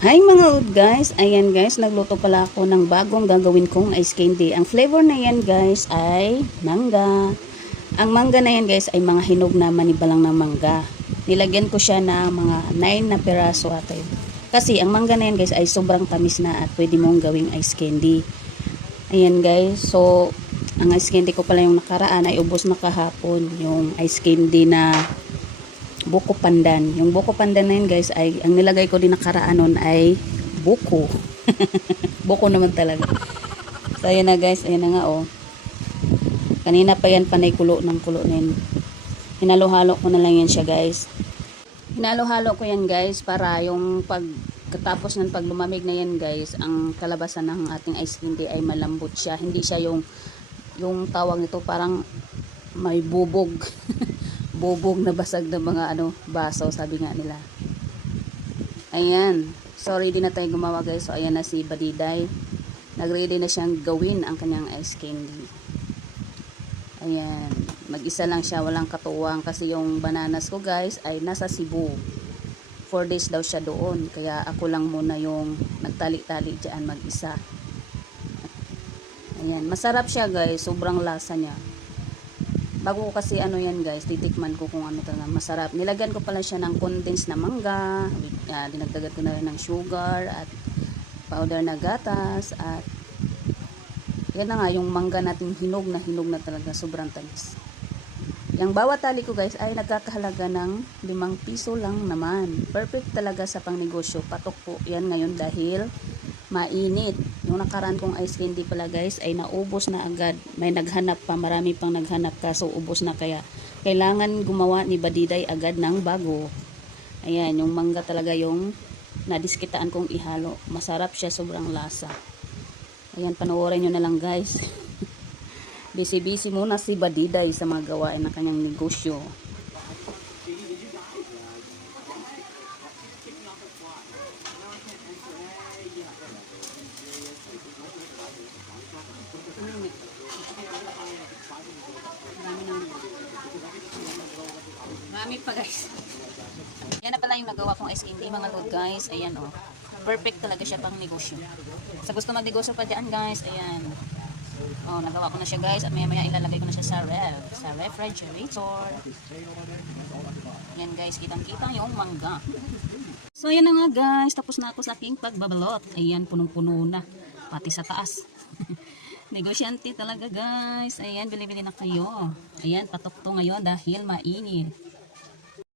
Hi mga ud guys, ayan guys, nagluto pala ako ng bagong gagawin kong ice candy. Ang flavor na yan guys ay mangga. Ang mangga na yan guys ay mga hinog na manibalang na mangga. Nilagyan ko siya na mga 9 na piraso ate. Kasi ang mangga na yan guys ay sobrang tamis na at pwede mong gawing ice candy. Ayan guys, so ang ice candy ko pala yung nakaraan ay ubos na kahapon. Yung ice candy na buko pandan. Yung buko pandan na yun guys ay ang nilagay ko din nakaraan nun ay buko. Buko naman talaga. So ayan na guys, ayan na nga oh. Kanina pa yan panay kulo ng kulo na yun. Hinalo-halo ko na lang yan siya guys. Hinalo-halo ko yan guys para yung pagkatapos ng pag lumamig na yan guys, ang kalabasan ng ating ice candy ay malambot siya. Hindi siya yung tawag nito parang may bubog. Bubog na basag na mga baso, sabi nga nila. Ayan. So, ready na tayo gumawa guys. So, ayan na si Badiday. Nag-ready na siyang gawin ang kanyang ice candy. Ayan. Mag-isa lang siya, walang katuwang. Kasi yung bananas ko guys ay nasa Cebu. 4 days daw siya doon. Kaya ako lang muna yung nagtali-tali dyan mag-isa. Ayan. Masarap siya guys. Sobrang lasa niya. Bago ko kasi yan guys, titikman ko kung ano talaga masarap. Nilagyan ko pala siya ng condensed na mangga, dinagdagan ko na rin ng sugar at powder na gatas at yan na nga yung mangga natin hinog na talaga, sobrang tamis. Yung bawat tali ko guys ay nagkakahalaga ng 5 piso lang naman. Perfect talaga sa pangnegosyo. Patok po yan ngayon dahil mainit. Yung nakaraan kong ice candy pala guys ay naubos na agad. May naghanap pa, marami pang naghanap kaso ubos na, kaya kailangan gumawa ni Badiday agad ng bago. Ayan, yung mangga talaga yung nadiskitaan kong ihalo. Masarap siya, sobrang lasa. Ayan, panoorin nyo na lang guys. Busy-busy muna si Badiday sa mga gawain ng kanyang negosyo. Marami pa guys. Yan na pala yung nagawa kong ice candy mga lord guys. Ayan oh. Perfect talaga siya pang negosyo. Sa gusto magnegosyo pa dyan guys, ayan. Oh, nagawa ko na siya guys at maya-maya ilalagay ko na siya sa refrigerator. Yan guys, kitang-kita yung mangga. So ayan na nga guys, tapos na ako sa aking pagbabalot. Ayan, punong-puno na. Pati sa taas. Negosyante talaga guys. Ayan, bili-bili na kayo. Ayan, patok to ngayon dahil mainit.